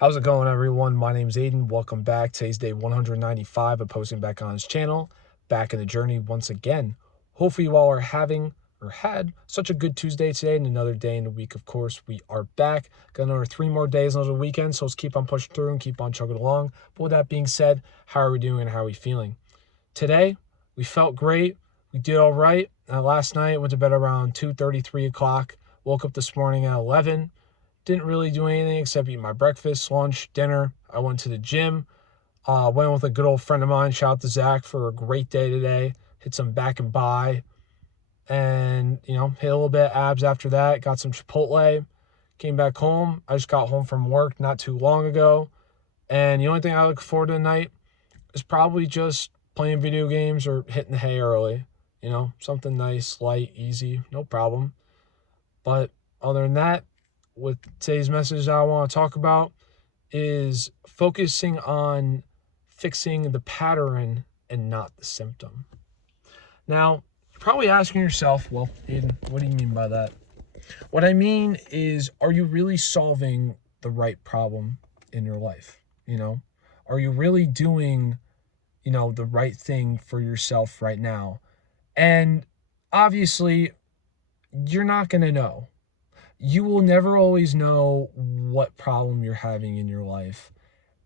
How's it going, everyone? My name's Aiden. Welcome back. Today's day 195 of posting back on his channel. Back in the journey once again. Hopefully you all are having or had such a good Tuesday today and another day in the week. Of course, we are back. Got another 3 more days, another weekend, so let's keep on pushing through and keep on chugging along. But with that being said, how are we doing and how are we feeling? Today, we felt great. We did all right. Last night, went to bed around 2:30, 3 o'clock. Woke up this morning at 11. Didn't really do anything except eat my breakfast, lunch, dinner. I went to the gym. Went with a good old friend of mine. Shout out to Zach for a great day today. Hit some back and by. And, hit a little bit of abs after that. Got some Chipotle. Came back home. I just got home from work not too long ago. And the only thing I look forward to tonight is probably just playing video games or hitting the hay early. Something nice, light, easy, no problem. But other than that, with today's message that I want to talk about is focusing on fixing the pattern and not the symptom. Now, you're probably asking yourself, well, Aiden, what do you mean by that? What I mean is, are you really solving the right problem in your life? Are you really doing, the right thing for yourself right now? And obviously, you're not going to know. You will never always know what problem you're having in your life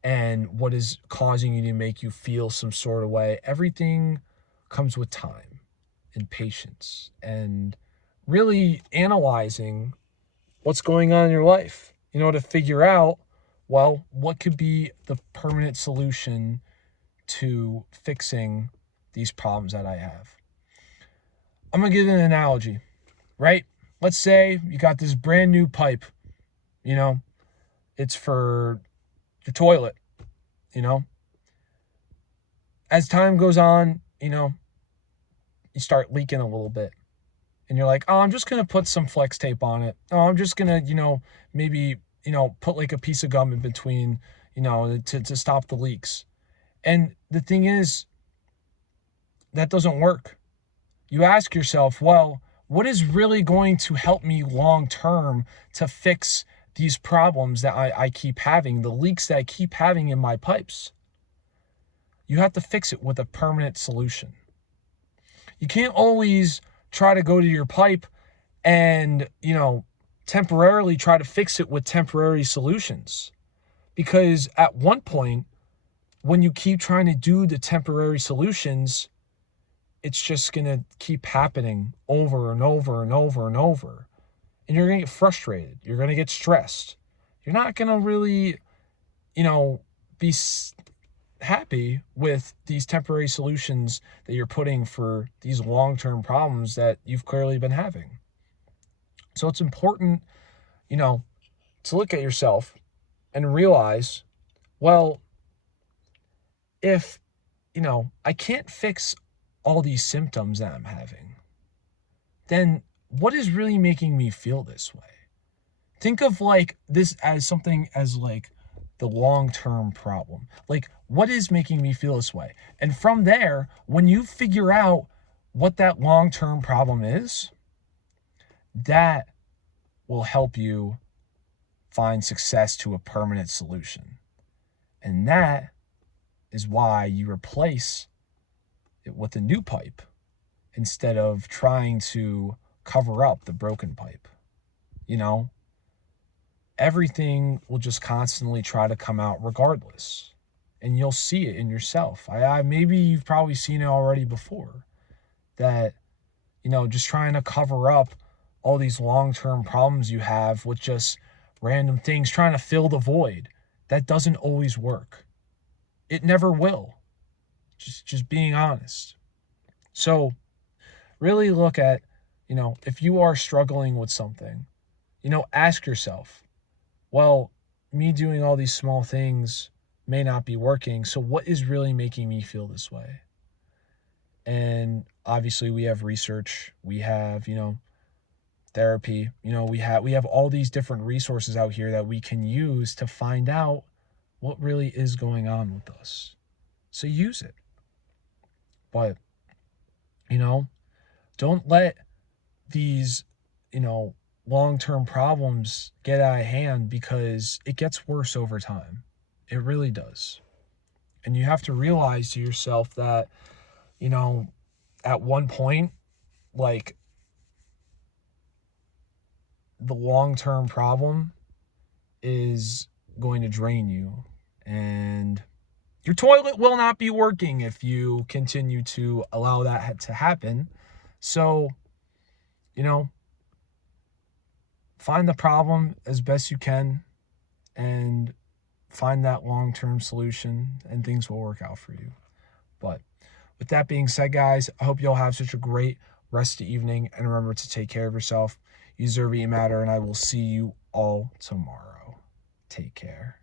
and what is causing you to make you feel some sort of way. Everything comes with time and patience and really analyzing what's going on in your life, to figure out, well, what could be the permanent solution to fixing these problems that I have. I'm going to give an analogy, right? Let's say you got this brand new pipe, it's for your toilet, As time goes on, you start leaking a little bit. And you're like, oh, I'm just going to put some flex tape on it. Oh, I'm just going to, maybe, put like a piece of gum in between, to stop the leaks. And the thing is, that doesn't work. You ask yourself, well, what is really going to help me long term to fix these problems that I keep having, the leaks that I keep having in my pipes? You have to fix it with a permanent solution. You can't always try to go to your pipe and, temporarily try to fix it with temporary solutions. Because at one point, when you keep trying to do the temporary solutions, it's just going to keep happening over and over and over and over. And you're going to get frustrated. You're going to get stressed. You're not going to really, be happy with these temporary solutions that you're putting for these long-term problems that you've clearly been having. So it's important, to look at yourself and realize, well, if, I can't fix all these symptoms that I'm having, then what is really making me feel this way? Think of like this as something as like the long-term problem. Like, what is making me feel this way? And from there, when you figure out what that long-term problem is, that will help you find success to a permanent solution. And that is why you replace it with a new pipe instead of trying to cover up the broken pipe. Everything will just constantly try to come out regardless. And you'll see it in yourself. Maybe you've probably seen it already before. That, just trying to cover up all these long-term problems you have with just random things, trying to fill the void. That doesn't always work. It never will. Just being honest. So really look at, if you are struggling with something, ask yourself, well, me doing all these small things may not be working. So what is really making me feel this way? And obviously we have research, we have, therapy, we have all these different resources out here that we can use to find out what really is going on with us. So use it. But, don't let these, long-term problems get out of hand because it gets worse over time. It really does. And you have to realize to yourself that, you know, at one point, like, the long-term problem is going to drain you, and your toilet will not be working if you continue to allow that to happen. So, you know, find the problem as best you can and find that long-term solution, and things will work out for you. But with that being said, guys, I hope you all have such a great rest of the evening, and remember to take care of yourself. You deserve what you matter, and I will see you all tomorrow. Take care.